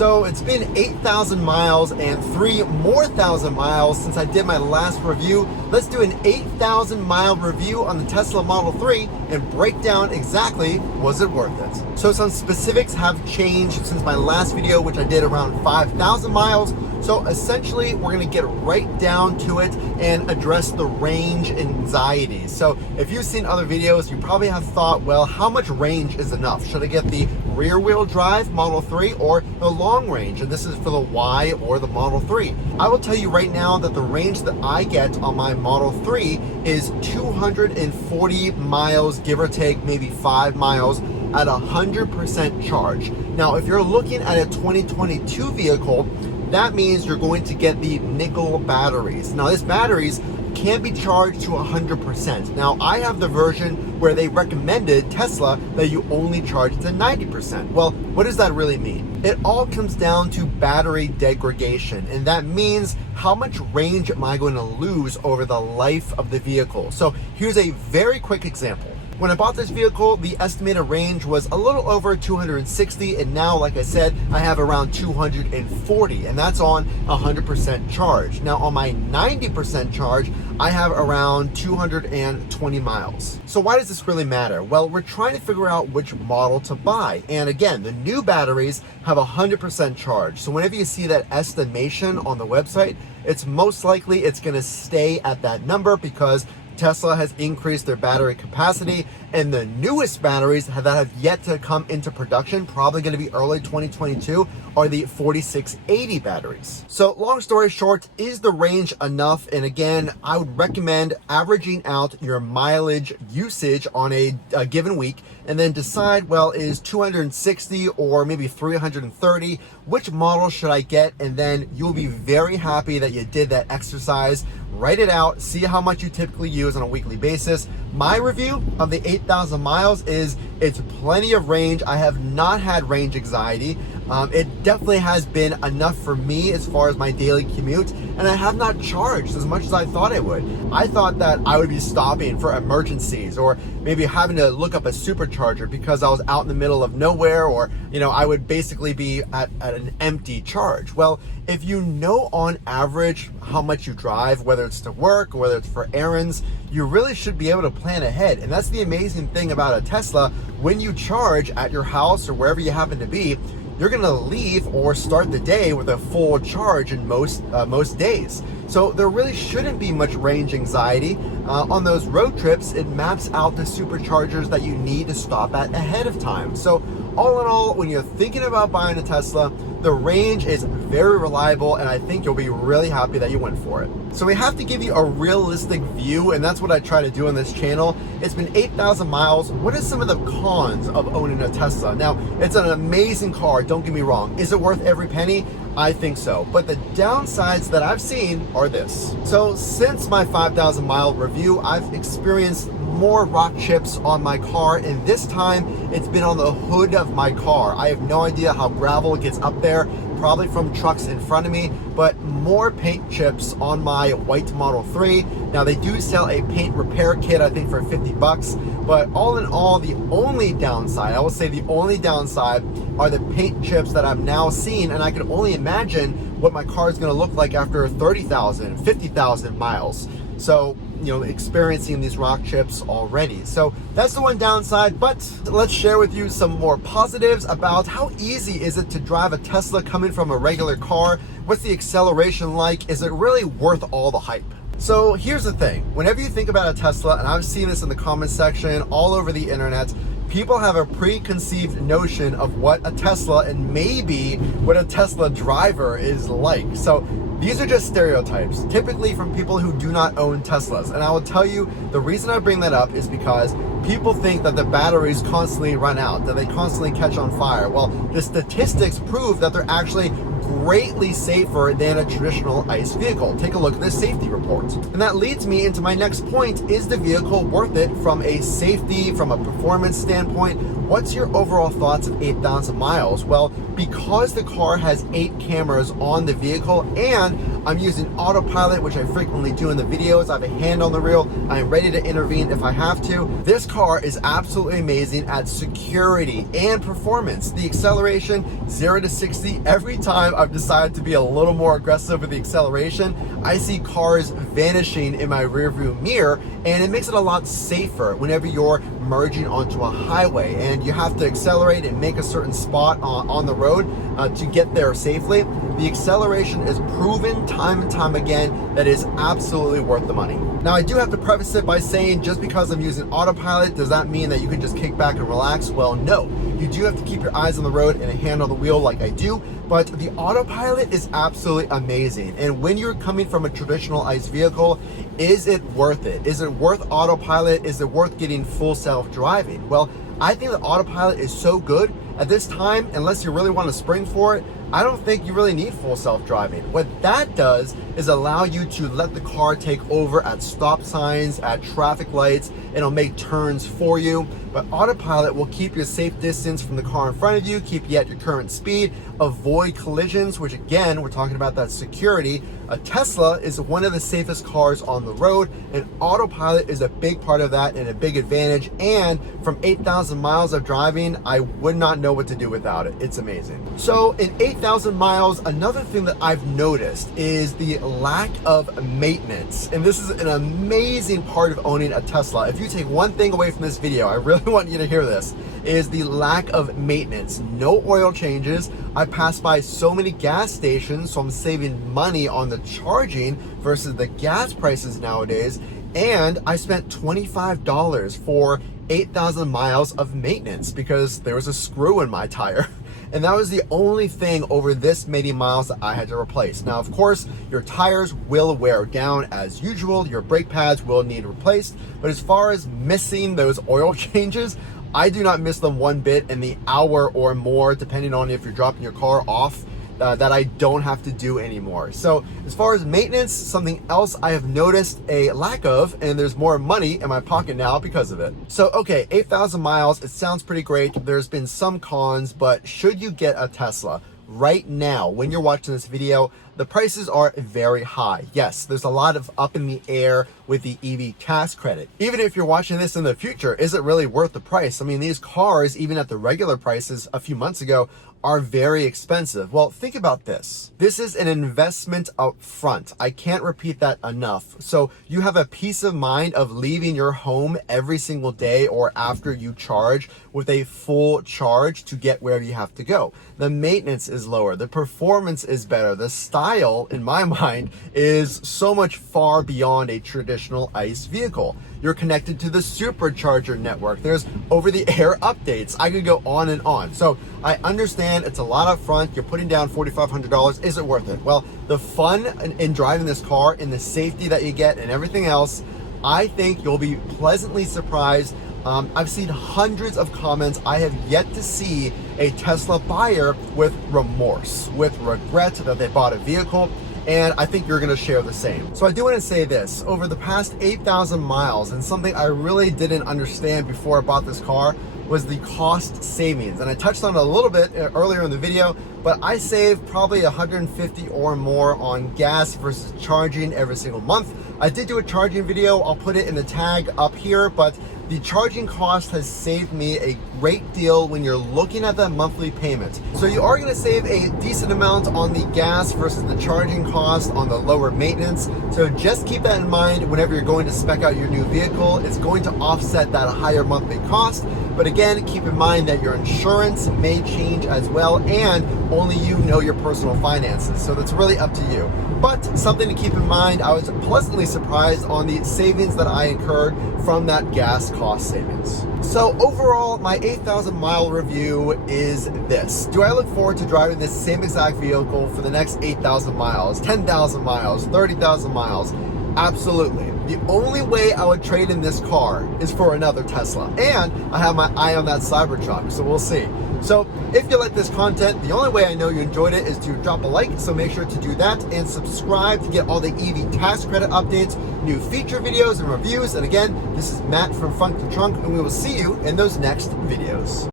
So it's been 8,000 miles and 3 more thousand miles since I did my last review. Let's do an 8,000 mile review on the Tesla Model 3 and break down exactly, was it worth it? So some specifics have changed since my last video, which I did around 5,000 miles. So essentially, we're gonna get right down to it and address the range anxiety. So if you've seen other videos, you probably have thought, well, how much range is enough? Should I get the rear wheel drive Model 3 or the long range? And this is for the Y or the Model 3. I will tell you right now that the range that I get on my Model 3 is 240 miles, give or take maybe 5 miles at 100% charge. Now, if you're looking at a 2022 vehicle, that means you're going to get the nickel batteries. Now, these batteries can be charged to 100%. Now, I have the version where they recommended Tesla that you only charge to 90%. Well, what does that really mean? It all comes down to battery degradation, and that means how much range am I going to lose over the life of the vehicle. So here's a very quick example. When I bought this vehicle, the estimated range was a little over 260, and now, like I said, I have around 240, and that's on 100% charge. Now, on my 90% charge, I have around 220 miles. So why does this really matter? Well, we're trying to figure out which model to buy. And again, the new batteries have 100% charge. So whenever you see that estimation on the website, it's most likely it's gonna stay at that number because Tesla has increased their battery capacity, and the newest batteries that have yet to come into production, probably going to be early 2022, are the 4680 batteries. So long story short, is the range enough? And again, I would recommend averaging out your mileage usage on a given week and then decide, well, is 260 or maybe 330, which model should I get? And then you'll be very happy that you did that exercise. Write it out, see how much you typically use on a weekly basis. My review of the 8,000 miles is it's plenty of range. I have not had range anxiety. It definitely has been enough for me as far as my daily commute, and I have not charged as much as I thought I would. I thought that I would be stopping for emergencies or maybe having to look up a supercharger because I was out in the middle of nowhere, or I would basically be at an empty charge. Well, if you know on average how much you drive, whether it's to work or whether it's for errands, you really should be able to plan ahead. And that's the amazing thing about a Tesla. When you charge at your house or wherever you happen to be, you're gonna leave or start the day with a full charge in most days. So there really shouldn't be much range anxiety. On those road trips, it maps out the superchargers that you need to stop at ahead of time. So all in all, when you're thinking about buying a Tesla, the range is very reliable, and I think you'll be really happy that you went for it. So we have to give you a realistic view, and that's what I try to do on this channel. It's been 8,000 miles. What are some of the cons of owning a Tesla? Now, it's an amazing car, don't get me wrong. Is it worth every penny? I think so. But the downsides that I've seen are this. So since my 5,000 mile review, I've experienced more rock chips on my car, and this time it's been on the hood of my car. I have no idea how gravel gets up there, probably from trucks in front of me, but more paint chips on my white Model 3. Now, they do sell a paint repair kit, I think for 50 bucks, but all in all, the only downside, I will say the only downside, are the paint chips that I've now seen, and I can only imagine what my car is gonna look like after 30,000, 50,000 miles. So, experiencing these rock chips already. So that's the one downside, but let's share with you some more positives about how easy is it to drive a Tesla coming from a regular car. What's the acceleration like? Is it really worth all the hype? So here's the thing, whenever you think about a Tesla, and I've seen this in the comment section all over the internet, people have a preconceived notion of what a Tesla and maybe what a Tesla driver is like. So these are just stereotypes, typically from people who do not own Teslas. And I will tell you, the reason I bring that up is because people think that the batteries constantly run out, that they constantly catch on fire. Well, the statistics prove that they're actually greatly safer than a traditional ICE vehicle. Take a look at this safety report. And that leads me into my next point. Is the vehicle worth it from a safety, from a performance standpoint? What's your overall thoughts of 8,000 miles? Well, because the car has 8 cameras on the vehicle and I'm using autopilot, which I frequently do in the videos. I have a hand on the wheel. I am ready to intervene if I have to. This car is absolutely amazing at security and performance. The acceleration, 0 to 60, every time I've decided to be a little more aggressive with the acceleration, I see cars vanishing in my rearview mirror, and it makes it a lot safer whenever you're merging onto a highway and you have to accelerate and make a certain spot on the road to get there safely. The acceleration is proven time and time again that is absolutely worth the money. Now, I do have to preface it by saying just because I'm using autopilot, does that mean that you can just kick back and relax? Well, no. You do have to keep your eyes on the road and a hand on the wheel like I do, but the autopilot is absolutely amazing. And when you're coming from a traditional ICE vehicle, is it worth it? Is it worth autopilot? Is it worth getting full self-driving? Well, I think that autopilot is so good at this time, unless you really want to spring for it, I don't think you really need full self-driving. What that does is allow you to let the car take over at stop signs, at traffic lights, and it'll make turns for you. But autopilot will keep you a safe distance from the car in front of you, keep you at your current speed, avoid collisions, which again, we're talking about that security. A Tesla is one of the safest cars on the road, and autopilot is a big part of that and a big advantage. And from 8,000 miles of driving, I would not know what to do without it. It's amazing. So in 8,000 miles, another thing that I've noticed is the lack of maintenance. And this is an amazing part of owning a Tesla. If you take one thing away from this video, I really want you to hear this, is the lack of maintenance. No oil changes. I pass by so many gas stations, so I'm saving money on the charging versus the gas prices nowadays. And I spent $25 for 8,000 miles of maintenance because there was a screw in my tire. And that was the only thing over this many miles that I had to replace. Now, of course, your tires will wear down as usual. Your brake pads will need replaced. But as far as missing those oil changes, I do not miss them one bit in the hour or more, depending on if you're dropping your car off, that I don't have to do anymore. So as far as maintenance, something else I have noticed a lack of, and there's more money in my pocket now because of it. So, okay, 8,000 miles, it sounds pretty great. There's been some cons, but should you get a Tesla? Right now, when you're watching this video, the prices are very high. Yes, there's a lot of up in the air with the EV tax credit. Even if you're watching this in the future, is it really worth the price? I mean, these cars, even at the regular prices a few months ago, are very expensive. Well, think about this. This is an investment up front. I can't repeat that enough. So you have a peace of mind of leaving your home every single day or after you charge with a full charge to get where you have to go. The maintenance is lower. The performance is better. The style, in my mind, is so much far beyond a traditional ICE vehicle. You're connected to the supercharger network. There's over-the-air updates. I could go on and on. So I understand it's a lot up front. You're putting down $4,500. Is it worth it? Well, the fun in driving this car and the safety that you get and everything else, I think you'll be pleasantly surprised. I've seen hundreds of comments. I have yet to see a Tesla buyer with remorse, with regret that they bought a vehicle. And I think you're gonna share the same. So I do wanna say this, over the past 8,000 miles, and something I really didn't understand before I bought this car was the cost savings. And I touched on it a little bit earlier in the video, but I save probably 150 or more on gas versus charging every single month. I did do a charging video, I'll put it in the tag up here, but the charging cost has saved me a great deal when you're looking at that monthly payment. So you are gonna save a decent amount on the gas versus the charging cost on the lower maintenance. So just keep that in mind whenever you're going to spec out your new vehicle. It's going to offset that higher monthly cost. But again, keep in mind that your insurance may change as well, and only you know your personal finances. So that's really up to you. But something to keep in mind, I was pleasantly surprised on the savings that I incurred from that gas cost savings. So overall, my 8,000 mile review is this. Do I look forward to driving this same exact vehicle for the next 8,000 miles, 10,000 miles, 30,000 miles? Absolutely. The only way I would trade in this car is for another Tesla. And I have my eye on that Cybertruck, so we'll see. So if you like this content, the only way I know you enjoyed it is to drop a like, so make sure to do that, and subscribe to get all the EV tax credit updates, new feature videos and reviews. And again, this is Matt from Funk to Trunk, and we will see you in those next videos.